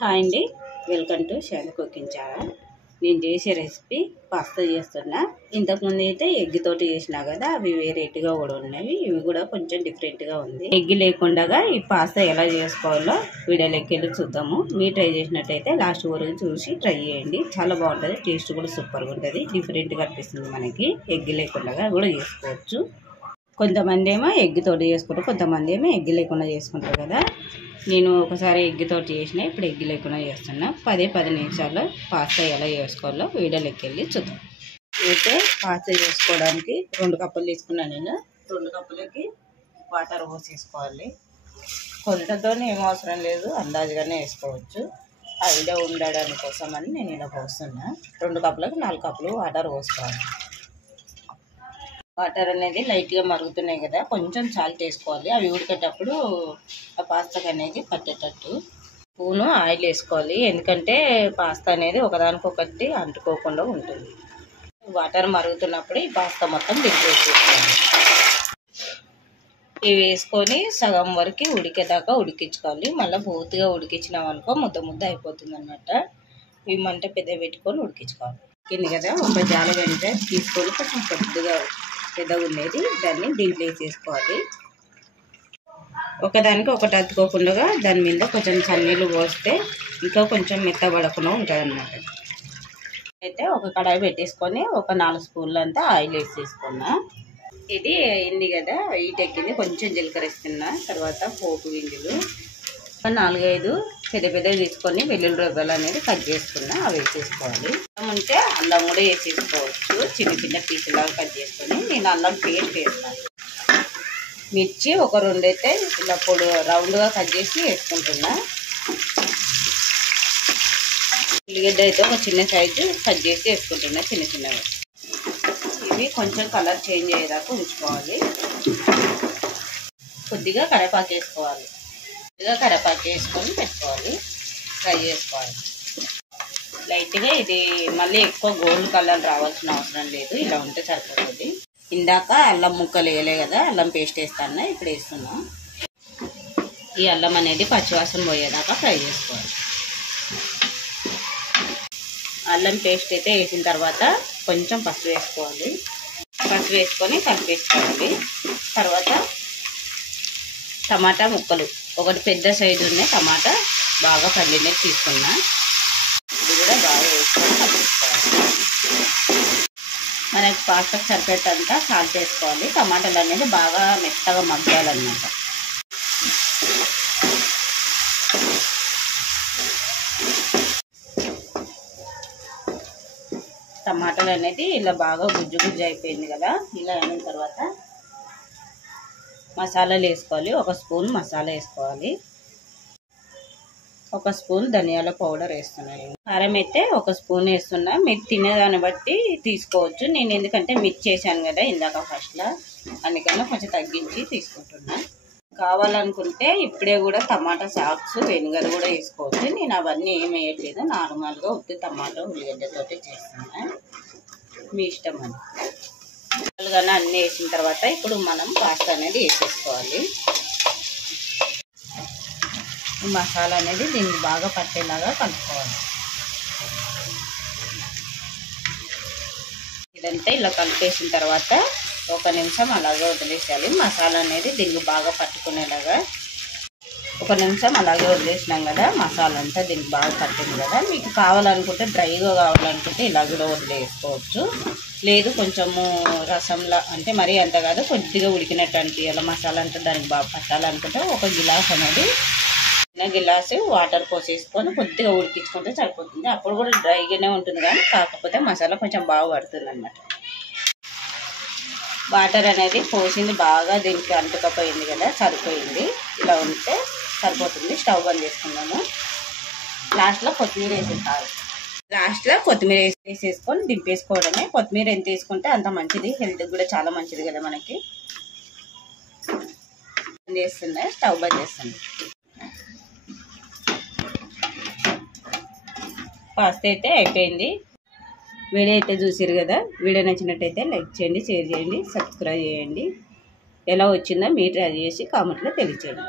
Hi అండి, welcome to Shanti cooking channel. నేను చేసే రెసిపీ పాస్తా చేస్తున్నా. ఇంతకుముందు అయితే ఎగ్ తోటి చేసినా కదా, అవి వేరేట్గా కూడా ఉన్నవి. ఇవి కూడా కొంచెం డిఫరెంట్గా ఉంది. ఎగ్ లేకుండా ఈ పాస్తా ఎలా చేసుకోవాలో వీడియోలోకి వెళ్ళి చూద్దాము. మీరు ట్రై చేసినట్టయితే లాస్ట్ వరకు చూసి ట్రై చేయండి. చాలా బాగుంటుంది, టేస్ట్ కూడా సూపర్గా ఉంటుంది. డిఫరెంట్గా అనిపిస్తుంది మనకి. ఎగ్ లేకుండా కూడా చేసుకోవచ్చు. కొంతమంది ఏమో ఎగ్ తోటి చేసుకుంటారు, కొంతమంది ఏమో ఎగ్ లేకుండా చేసుకుంటారు కదా. నేను ఒకసారి ఎగ్ తోటి చేసిన, ఇప్పుడు ఎగ్ లేకుండా చేస్తున్నా. 10 నిమిషాల్లో పాస్తా ఎలా చేసుకోవాలో వీడియోలోకి వెళ్ళి చూద్దాం. అయితే పాస్తా చేసుకోవడానికి 2 కప్పులు తీసుకున్నాను నేను. 2 కప్పులకి వాటర్ పోసేసుకోవాలి. కొలతతో ఏం అవసరం లేదు, అందాజుగానే వేసుకోవచ్చు. ఐడియా ఉండడానికి కోసం అని నేను ఇలా పోస్తున్నా. 2 కప్పులకి 4 కప్పులు వాటర్ పోసుకోవాలి. వాటర్ అనేది లైట్గా మరుగుతున్నాయి కదా, కొంచెం సాల్ట్ వేసుకోవాలి. అవి ఉడికేటప్పుడు ఆ పాస్తాకి అనేది పట్టేటట్టు. స్పూను ఆయిల్ వేసుకోవాలి, ఎందుకంటే పాస్తా అనేది ఒకదానికొకటి అంటుకోకుండా ఉంటుంది. వాటర్ మరుగుతున్నప్పుడు ఈ పాస్తా మొత్తం దింపేసుకోవాలి. ఇవి వేసుకొని సగం వరకు ఉడికేదాకా ఉడికించుకోవాలి. మళ్ళీ పూర్తిగా ఉడికించినాం అనుకో ముద్ద అయిపోతుంది అన్నమాట. ఇవి మంట పెద్ద పెట్టుకొని ఉడికించుకోవాలి. కింది కదా ఒక జాలగంట తీసుకొని కొంచెం పెద్దగా ఉండేది దాన్ని దీంట్లో వేసేసుకోవాలి. ఒకదానికి ఒకటి అతుకోకుండా దాని మీద కొంచెం చన్నీళ్ళు పోస్తే ఇంకా కొంచెం మెత్తబడకుండా ఉంటుంది అన్నమాట. అయితే ఒక కడాయి పెట్టేసుకొని ఒక 4 స్పూన్లు అంతా ఆయిల్ వేసేసుకున్నా. ఇది అయింది కదా, ఎక్కింది. కొంచెం జీలకర్ర వేసుకున్నా, తర్వాత పోపు గింజలు 4-5 పెద్దవి తీసుకొని వెల్లుల్లి రెబ్బలు అనేది కట్ చేసుకున్నా, అవి వేసేసుకోవాలి. అల్లం ఉంటే అల్లం కూడా వేసేసుకోవచ్చు, చిన్న పీసులాగా కట్ చేసుకొని. నేను అల్లం పేస్ట్ వేస్తాను. మిర్చి ఒక 2 అయితే ఇలా రౌండ్గా కట్ చేసి వేసుకుంటున్నా. ఉల్లిగడ్డ అయితే ఒక చిన్న సైజు కట్ చేసి వేసుకుంటున్నా, చిన్నగా. ఇవి కొంచెం కలర్ చేంజ్ అయ్యేదాకా ఉంచుకోవాలి. కొద్దిగా కరివేపాకు వేసుకోవాలి. కరివేపాకు వేసుకొని పెట్టుకోవాలి, ఫ్రై చేసుకోవాలి లైట్గా. ఇది మళ్ళీ ఎక్కువ గోల్డ్ కలర్ రావాల్సిన అవసరం లేదు, ఇలా ఉంటే సరిపోతుంది. ఇందాక అల్లం ముక్కలు వేయలే కదా, అల్లం పేస్ట్ వేస్తాను, ఇప్పుడు వేస్తున్నా. ఈ అల్లం అనేది పచ్చివాసన పోయేదాకా ఫ్రై చేసుకోవాలి. అల్లం పేస్ట్ అయితే వేసిన తర్వాత కొంచెం పసుపు వేసుకోవాలి. పసుపు వేసుకొని కలిపేసుకోవాలి. తర్వాత టమాటా ముక్కలు ఒకటి పెద్ద సైజు ఉన్నాయి, టమాటా బాగా పండినది తీసుకున్నా. ఇది కూడా బాగా వేసుకొని కలిపేసుకోవాలి. మనకి పాస్టాకి సరిపెట్టంతా సాల్ట్ వేసుకోవాలి. టమాటాలు అనేది బాగా మెత్తగా మగ్గాలన్నమాట. టమాటాలు అనేది ఇలా బాగా గుజ్జు అయిపోయింది కదా. ఇలా అయిన తర్వాత మసాలాలు వేసుకోవాలి. 1 స్పూన్ మసాలా వేసుకోవాలి. 1 స్పూన్ ధనియాల పౌడర్ వేస్తున్నాను. కారం అయితే 1 స్పూన్ వేస్తున్నా. మీరు తినేదాన్ని బట్టి తీసుకోవచ్చు. నేను ఎందుకంటే మిర్చి చేశాను కదా ఇందాక ఫస్ట్లో, అందుకన్నా కొంచెం తగ్గించి తీసుకుంటున్నా. కావాలనుకుంటే ఇప్పుడే కూడా టమాటా సాక్స్ వెనిగర్ కూడా వేసుకోవచ్చు. నేను అవన్నీ ఏం వేయట్లేదు, నార్మల్గా ఉత్తి టమాటా ఉల్లిగడ్డతోటి చేస్తున్నా. మీ ఇష్టం అని. కానీ అన్నీ వేసిన తర్వాత ఇప్పుడు మనం పాస్తా అనేది వేసేసుకోవాలి. మసాలా అనేది దీన్ని బాగా పట్టేలాగా కలుపుకోవాలి. ఇదంతా ఇలా కలిపేసిన తర్వాత 1 నిమిషం అలాగే వదిలేసేయాలి. మసాలా అనేది దీనికి బాగా పట్టుకునేలాగా 1 నిమిషం అలాగే వదిలేసినాం కదా. మసాలా అంతా దీనికి బాగా పట్టింది కదా. మీకు కావాలనుకుంటే డ్రైగా కావాలనుకుంటే ఇలా కూడా వదిలేసుకోవచ్చు. లేదు కొంచెము రసంలా అంటే మరీ అంత కాదు, కొద్దిగా ఉడికినట్టు అనిపించాలి మసాలా అంతా దానికి బాగా పట్టాలనుకుంటే 1 గిలాస్ అనేది చిన్న గిలాసు వాటర్ పోసేసుకొని కొద్దిగా ఉడికించుకుంటే సరిపోతుంది. అప్పుడు కూడా డ్రైగానే ఉంటుంది, కానీ కాకపోతే మసాలా కొంచెం బాగా పడుతుంది అన్నమాట. వాటర్ అనేది పోసింది బాగా దీనికి అంటుకపోయింది కదా, సరిపోయింది. ఇలా ఉంటే సరిపోతుంది. స్టవ్ బంద్ చేసుకున్నాము. లాస్ట్లో కొత్తిమీర వేసేసుకోవాలి. లాస్ట్లో కొత్తిమీర వేసేసుకొని దింపేసుకోవడమే. కొత్తిమీర ఎంత వేసుకుంటే అంత మంచిది, హెల్త్కి కూడా చాలా మంచిది కదా మనకి. చేస్తున్నా, స్టవ్ బంద్ చేస్తుంది. పాస్తా అయితే అయిపోయింది. వీడియో అయితే చూసారు కదా. వీడియో నచ్చినట్టయితే లైక్ చేయండి, షేర్ చేయండి, సబ్స్క్రైబ్ చేయండి. ఎలా వచ్చిందో మీరు ట్రై చేసి కామెంట్లో తెలియచేయండి.